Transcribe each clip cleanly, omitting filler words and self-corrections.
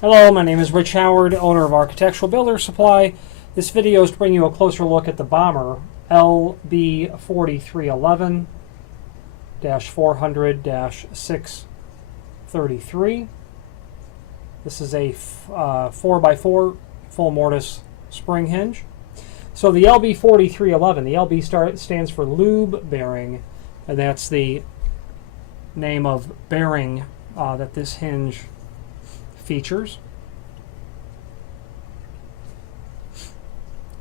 Hello, my name is Rich Howard, owner of Architectural Builder Supply. This video is to bring you a closer look at the Bommer LB4311-400-633. This is a 4x4 full mortise spring hinge. So the LB4311, the LB stands for lube bearing, and that's the name of bearing that this hinge features.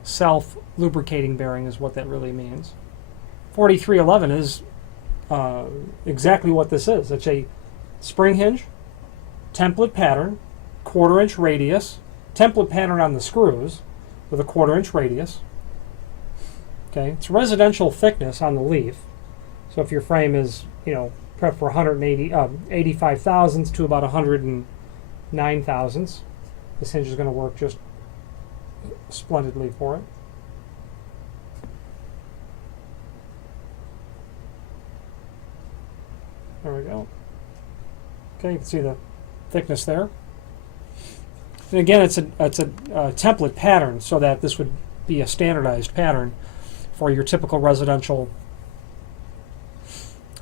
Self-lubricating bearing is what that really means. 4311 is exactly what this is. It's a spring hinge, template pattern, 1/4 inch radius, template pattern on the screws with a 1/4 inch radius. Okay, it's residential thickness on the leaf. So if your frame is, prepped for 85 thousandths to about 109 thousandths, this hinge is going to work just splendidly for it. There we go. Okay, you can see the thickness there. And again, it's a template pattern, so that this would be a standardized pattern for your typical residential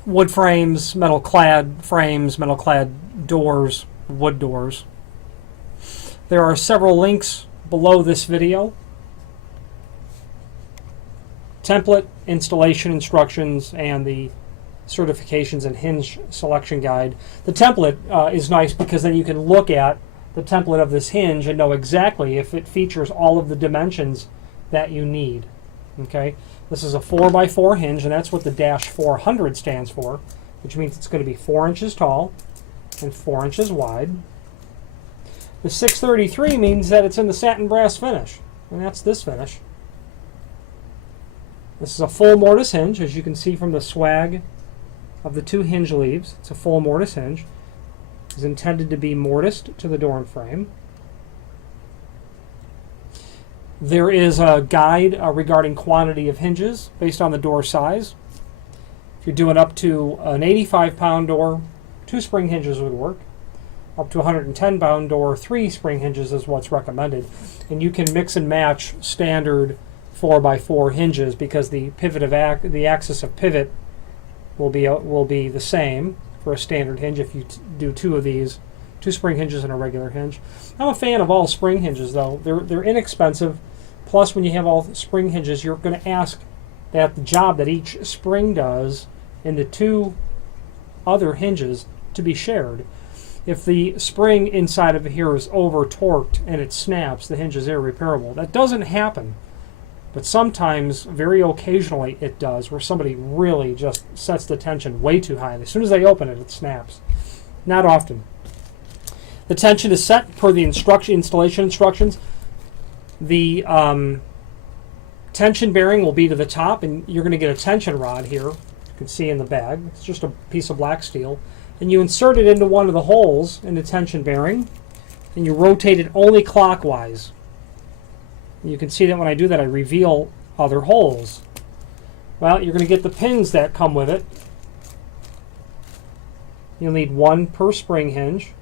wood frames, metal-clad frames, metal-clad doors, wood doors. There are several links below this video. Template, installation instructions, and the certifications and hinge selection guide. The template is nice because then you can look at the template of this hinge and know exactly if it features all of the dimensions that you need. Okay, this is a 4x4 hinge, and that's what the -400 stands for, which means it's going to be 4 inches tall and 4 inches wide. The 633 means that it's in the satin brass finish, and that's this finish. This is a full mortise hinge, as you can see from the swag of the two hinge leaves. It's a full mortise hinge. It's intended to be mortised to the door and frame. There is a guide regarding quantity of hinges based on the door size. If you're doing up to an 85-pound door, 2 spring hinges would work. Up to a 110-pound door, 3 spring hinges is what's recommended. And you can mix and match standard 4x4 hinges because the pivot of the axis of pivot will be the same for a standard hinge if you do 2 of these, 2 spring hinges and a regular hinge. I'm a fan of all spring hinges, though. They're inexpensive. Plus, when you have all spring hinges, you're going to ask that the job that each spring does in the 2 other hinges to be shared. If the spring inside of here is over-torqued and it snaps, the hinge is irreparable. That doesn't happen, but sometimes, very occasionally, it does, where somebody really just sets the tension way too high, and as soon as they open it, it snaps. Not often. The tension is set per the installation instructions. The tension bearing will be to the top, and you're going to get a tension rod here. You can see in the bag. It's just a piece of black steel. And you insert it into one of the holes in the tension bearing, and you rotate it only clockwise. And you can see that when I do that, I reveal other holes. Well, you're going to get the pins that come with it. You'll need 1 per spring hinge.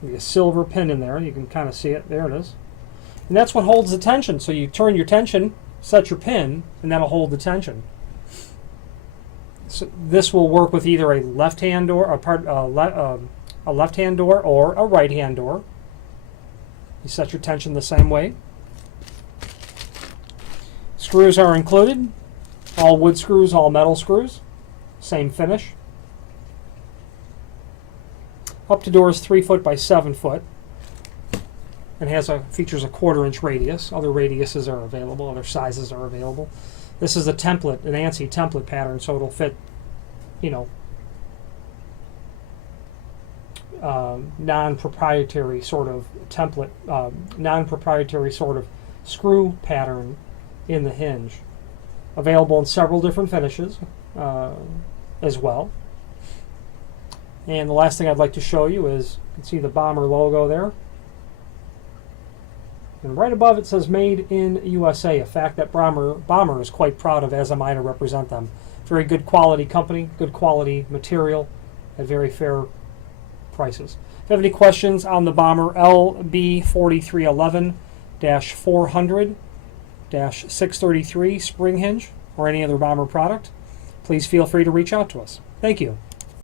There'll be a silver pin in there. You can kind of see it. There it is. And that's what holds the tension. So you turn your tension, set your pin, and that'll hold the tension. So this will work with either a left-hand door, a left-hand door, or a right-hand door. You set your tension the same way. Screws are included. All wood screws, all metal screws. Same finish. Up to door is 3 foot by 7 foot. And features a 1/4 inch radius. Other radiuses are available. Other sizes are available. This is a template, an ANSI template pattern, so it'll fit, non-proprietary sort of template, non-proprietary sort of screw pattern in the hinge. Available in several different finishes as well. And the last thing I'd like to show you is, you can see the Bommer logo there. And right above it says Made in USA, a fact that Bommer is quite proud of, as am I, to represent them. Very good quality company, good quality material, at very fair prices. If you have any questions on the Bommer LB4311-400-633 spring hinge or any other Bommer product, please feel free to reach out to us. Thank you.